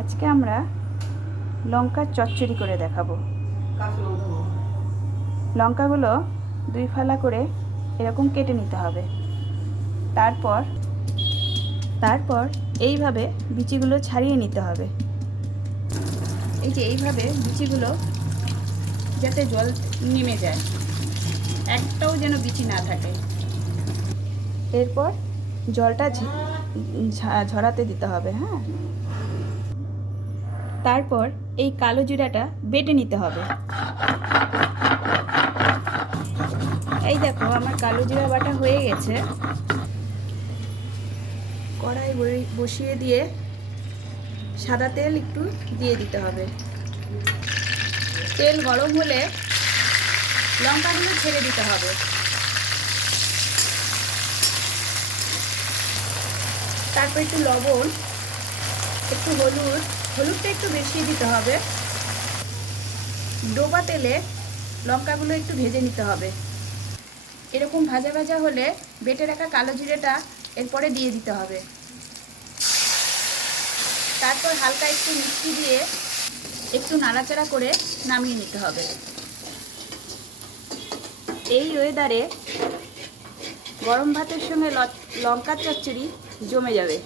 আজকে আমরা লঙ্কার চচ্চড়ি করে দেখাবো। লঙ্কাগুলো 2 ফালা করে এরকম কেটে নিতে হবে। তারপর এইভাবে বিচিগুলো ছাড়িয়ে নিতে হবে। এই যে এইভাবে বিচিগুলো যাতে জল নেমে যায়, একটাও যেন বিচি না থাকে। এরপর জলটা ঝরাতে দিতে হবে। হ্যাঁ, তারপর এই কালো জিরাটা বেটে নিতে হবে। এই দেখো, আমার কালো জিরা বাটা হয়ে গেছে। কড়াই বসিয়ে দিয়ে সাদা তেল একটু দিয়ে দিতে হবে। তেল গরম হলে লঙ্কাগুলো ছেড়ে দিতে হবে। তারপর একটু লবণ, একটু হলুদটা একটু বেশি দিতে হবে। ডোবা তেলে লঙ্কাগুলো একটু ভেজে নিতে হবে। এরকম ভাজা ভাজা হলে বেটে রাখা কালো জিরেটা এরপরে দিয়ে দিতে হবে। তারপর হালকা একটু মিষ্টি দিয়ে একটু নাড়াচাড়া করে নামিয়ে নিতে হবে। এই ওয়েদারে গরম ভাতের সঙ্গে লঙ্কার চচ্চড়ি জমে যাবে।